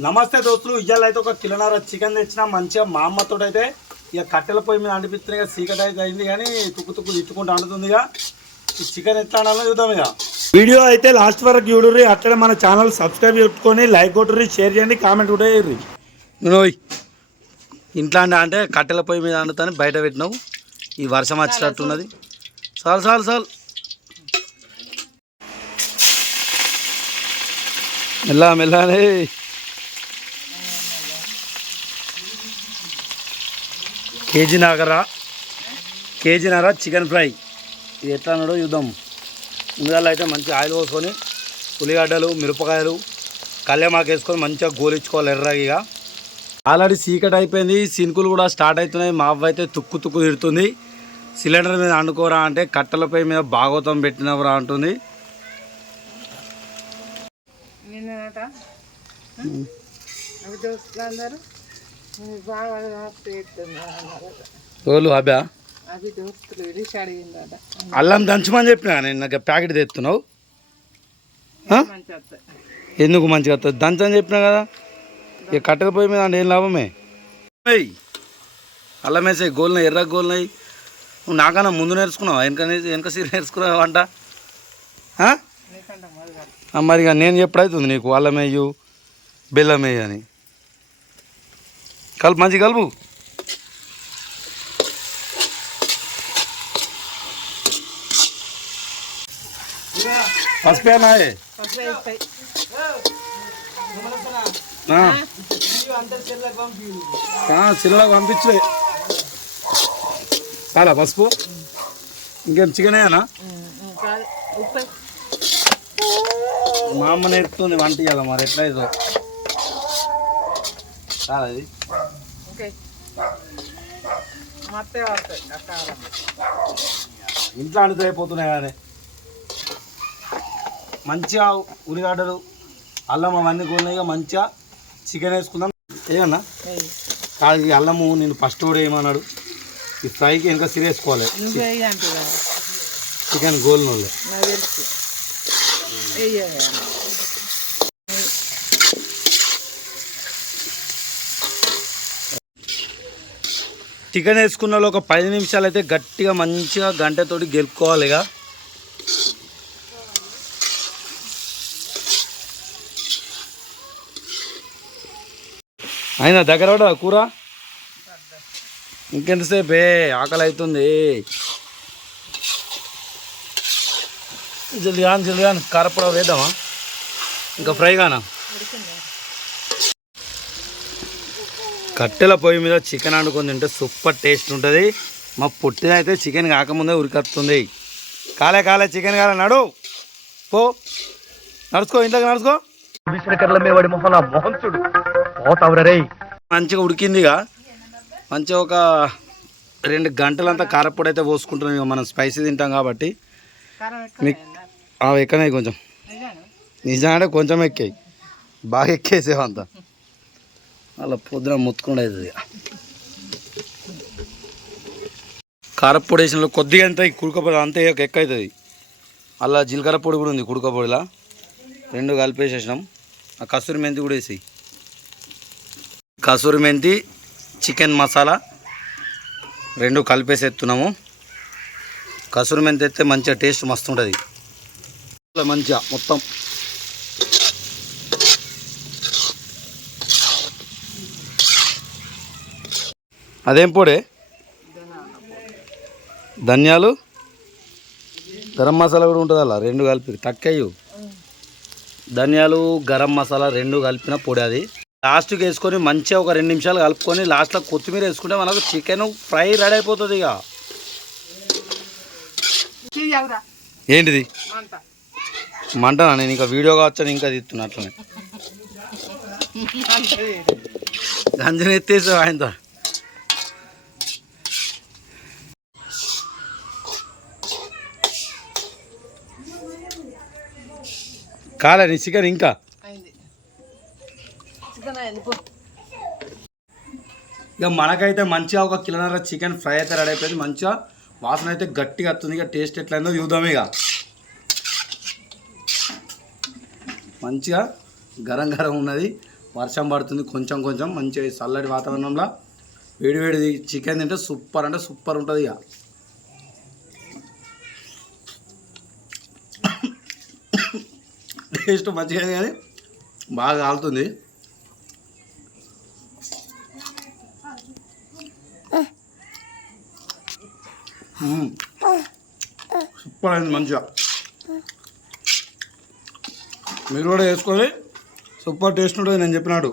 నమస్తే దోస్తులు, ఇవాళ అయితే ఒక కిలోన్నర చికెన్ తెచ్చినా మంచిగా మా అమ్మతో అయితే ఇక కట్టెల పొయ్యి మీద అనిపిస్తున్నాయి. సీకట్ అయితే అయింది కానీ తుక్కు తుక్కు తిట్టుకుంటూ అంటుతుందిగా. ఈ చికెన్ ఎట్లా అనాలో చూద్దాం. ఇక వీడియో అయితే లాస్ట్ వరకు చూడుర్రి. అట్లనే మన ఛానల్ సబ్స్క్రైబ్ చేసుకొని లైక్ కొట్టుర్రి, షేర్ చేయండి, కామెంట్ కూడా వేయర్రి. నువ్వు ఇంట్లో అంటే కట్టెల పొయ్యి మీద అండుతాను బయట పెట్టినావు. ఈ వర్షం వచ్చేటట్టున్నది. చాలు చాలు చాలు మెల్ల మెల్లనే. కేజీన్నర చికెన్ ఫ్రై. ఇది ఎట్లా అన్నాడో చూద్దాం. ముందుగా అయితే మంచి ఆయిల్ పోసుకొని ఉల్లిగడ్డలు, మిరపకాయలు, కళ్యామాకు వేసుకొని మంచిగా గోలించుకోవాలి ఎర్రగా. ఆల్రెడీ చీకటి అయిపోయింది, సినుకులు కూడా స్టార్ట్ అవుతున్నాయి. మా అవ్వ అయితే తుక్కు తుక్కు తిడుతుంది. సిలిండర్ మీద వండుకోరా అంటే కట్టెల పొయ్యి మీద భాగవతం పెట్టినవరా అంటుంది. రోజు అబ్బా అల్లం దంచమని చెప్పినా నేను. నాకు ప్యాకెట్ తెస్తున్నావు ఎందుకు? మంచిగా వస్తుంది దంచని చెప్పినా కదా. ఇక కట్టెల పొయ్యి మీద అంటే ఏం లాభమే. అల్లం వేసాయి గోల్నాయి, ఎర్ర గోల్నాయి. నువ్వు నాకన్నా ముందు నేర్చుకున్నావు, వెనక సీర నేర్చుకున్నావు అంట. మరి నేను ఎప్పుడైతుంది నీకు అల్లం వేయు బెల్లం వేయి అని. కలుపు, మంచి కలుపు. పసుపేనా చిల్లలకు పంపించలే. చాలా పసుపు. ఇంకేం చికెన్ వేయనా? మా అమ్మ నేర్పుతుంది వంట చేయాలి. మరి ఎట్లా ఇదో చాలా అది ఇంట్లో అండితే అయిపోతున్నాయి. కానీ మంచిగా ఉల్లిగడ్డలు, అల్లం అవన్నీ కొన్నాయిగా. మంచిగా చికెన్ వేసుకుందాం. ఏమన్నా కాదు అల్లము నేను ఫస్ట్ కూడా ఏమన్నాడు. ఈ ఫ్రైకి ఇంకా సిరేసుకోవాలి. చికెన్ గోల్ నూనె చికెన్ వేసుకున్న ఒక 10 నిమిషాలు అయితే గట్టిగా మంచిగా గంటతోటి గెలుపుకోవాలి. ఇక అయినా దగ్గర కూడా కూర ఇంకెంతసేపే ఆకలి అవుతుంది. జల్దీ కానీ కారపొడ వేద్దామా? ఇంకా ఫ్రై కానా? కట్టెల పొయ్యి మీద చికెన్ వండుకొని తింటే సూపర్ టేస్ట్ ఉంటుంది. మా పుట్టిన అయితే చికెన్ కాకముందే ఉరికొస్తుంది. కాలే చికెన్ కాలే. నడు పో, నడుచుకో, ఇంట్లోకి నడుచుకో. మంచిగా ఉడికిందిగా. మంచిగా ఒక 2 గంటలంతా కారపొడి అయితే పోసుకుంటున్నాం. ఇక మనం స్పైసీ తింటాం కాబట్టి మీకు ఎక్కనాయి కొంచెం. నిజంగా కొంచెం ఎక్కాయి, బాగా ఎక్కేసేవంతా. అలా పొద్దున ముత్తుకుండా అవుతుంది. కారపొడి వేసిన కొద్దిగా అంత కుడుకపొడి అంతే ఎక్క అవుతుంది. అలా జీలకర్ర పొడి కూడా ఉంది కుడుకపొడిలా. 2 కలిపేసేసినాం. ఆ కసూరి మెంతి కూడా వేసి, కసూరి మెంతి, చికెన్ మసాలా 2 కలిపేసేస్తున్నాము. కసూరి మెంతి అయితే మంచిగా టేస్ట్ మస్తు ఉంటుంది. మంచిగా మొత్తం అదేం పొడే? ధనియాలు, గరం మసాలా కూడా ఉంటుంది అలా 2 కలిపి. తక్కయ్యు ధనియాలు, గరం మసాలా 2 కలిపిన పొడి. అది లాస్ట్కి వేసుకొని మంచిగా ఒక 2 నిమిషాలు కలుపుకొని లాస్ట్లో కొత్తిమీర వేసుకుంటే మనకు చికెన్ ఫ్రై రెడీ అయిపోతుంది. ఇక ఏంటిది మంటనా? నేను ఇంకా వీడియో కావచ్చని ఇంకా తీస్తున్నా. అట్లనే గంజన ఎత్తేసావు ఆయనతో. కాలే నీ చికెన్ ఇంకా ఇక మనకైతే మంచిగా ఒక కిలోన్నర చికెన్ ఫ్రై అయితే రెడీ అయిపోయింది. మంచిగా వాసన అయితే గట్టిగా వస్తుంది. ఇక టేస్ట్ ఎట్లయిందో చూద్దాం. ఇక మంచిగా గరం గరం ఉన్నది. వర్షం పడుతుంది కొంచెం కొంచెం మంచి చల్లటి వాతావరణంలో వేడివేడి చికెన్ తింటే సూపర్ అంటే సూపర్ ఉంటుంది ఇక. టేస్ట్ మంచిగా కానీ బాగా కాలుతుంది. సూపర్ అయింది మంచిగా. మీరు కూడా వేసుకొని సూపర్ టేస్ట్ ఉంటుంది నేను చెప్పినాడు.